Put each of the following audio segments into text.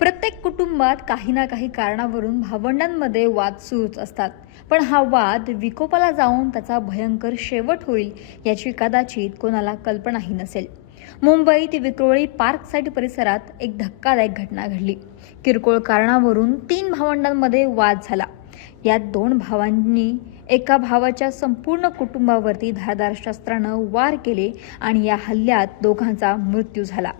प्रत्येक कुटुंबात काही ना काही कारणावरून भावंडांमध्ये वाद सुरूच असतात. पण हा वाद विकोपाला जाऊन त्याचा भयंकर शेवट होईल याची कदाचित कोणाला कल्पनाही नसेल. मुंबईत विक्रोळी पार्क साईड परिसरात एक धक्कादायक घटना घडली. किरकोळ कारणावरून 3 भावंडांमध्ये वाद झाला. यात 2 भावांनी एका भावाच्या संपूर्ण कुटुंबावरती धारदार शस्त्रानं वार केले आणि या हल्ल्यात दोघांचा मृत्यू झाला.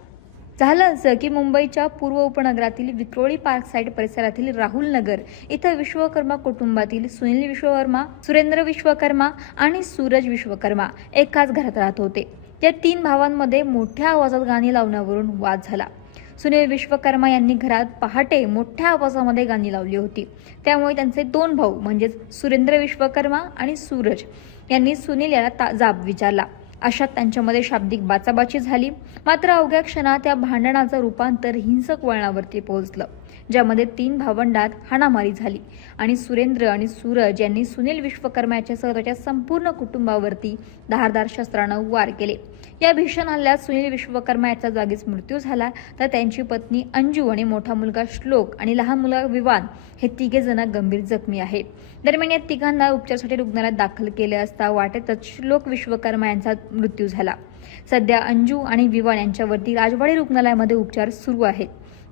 झालं असं की मुंबईच्या पूर्व उपनगरातील विक्रोळी पार्क साईड परिसरातील राहुल नगर इथं विश्वकर्मा कुटुंबातील सुनील विश्वकर्मा, सुरेंद्र विश्वकर्मा आणि सूरज विश्वकर्मा एकाच घरात राहत होते. या 3 भावांमध्ये मोठ्या आवाजात गाणी लावण्यावरून वाद झाला. सुनील विश्वकर्मा यांनी घरात पहाटे मोठ्या आवाजामध्ये गाणी लावली होती. त्यामुळे त्यांचे 2 भाऊ म्हणजेच सुरेंद्र विश्वकर्मा आणि सूरज यांनी सुनील याला जाब विचारला. अशात त्यांच्यामध्ये शाब्दिक बाचाबाची झाली. मात्र अवघ्या क्षणात त्या भांडणाचं रूपांतर हिंसक वळणावरती पोहोचलं, ज्यामध्ये 3 भावंडात हाणामारी झाली आणि सुरेंद्र आणि सूरज यांनी सुनील विश्वकर्मा याच्यासह त्याच्या संपूर्ण कुटुंबावरती धारदार शस्त्रानं वार केले. या भीषण हल्ल्यात सुनील विश्वकर्मा याचा जागीच मृत्यू झाला, तर त्यांची पत्नी अंजू आणि मोठा मुलगा श्लोक आणि लहान मुलगा विवान हे 3 जण गंभीर जखमी आहेत. दरम्यान या 3घांना उपचारासाठी रुग्णालयात दाखल केले असता वाटेतच श्लोक विश्वकर्मा यांचा मृत्यू झाला. सध्या अंजू आणि विवान यांच्यावरती राजवाडी रुग्णालयामध्ये उपचार सुरू आहेत.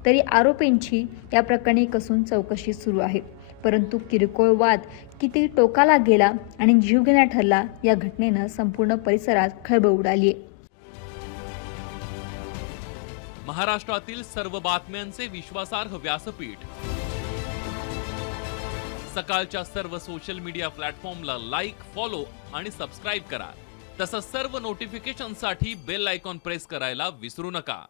तरी आरोपींची या प्रकरणी कसून चौकशी सुरू आहे. परंतु किरकोळ वाद किती टोकाला गेला आणि जीवघेणा ठरला, या घटनेनं संपूर्ण परिसरात खळबळ उडाली आहे. महाराष्ट्रातील सर्व बातम्यांचे विश्वासार्ह व्यासपीठ, सकाळच्या सर्व सोशल मीडिया प्लॅटफॉर्मला लाईक, फॉलो आणि सबस्क्राईब करा. तसंच सर्व नोटिफिकेशनसाठी बेल आयकॉन प्रेस करायला विसरू नका.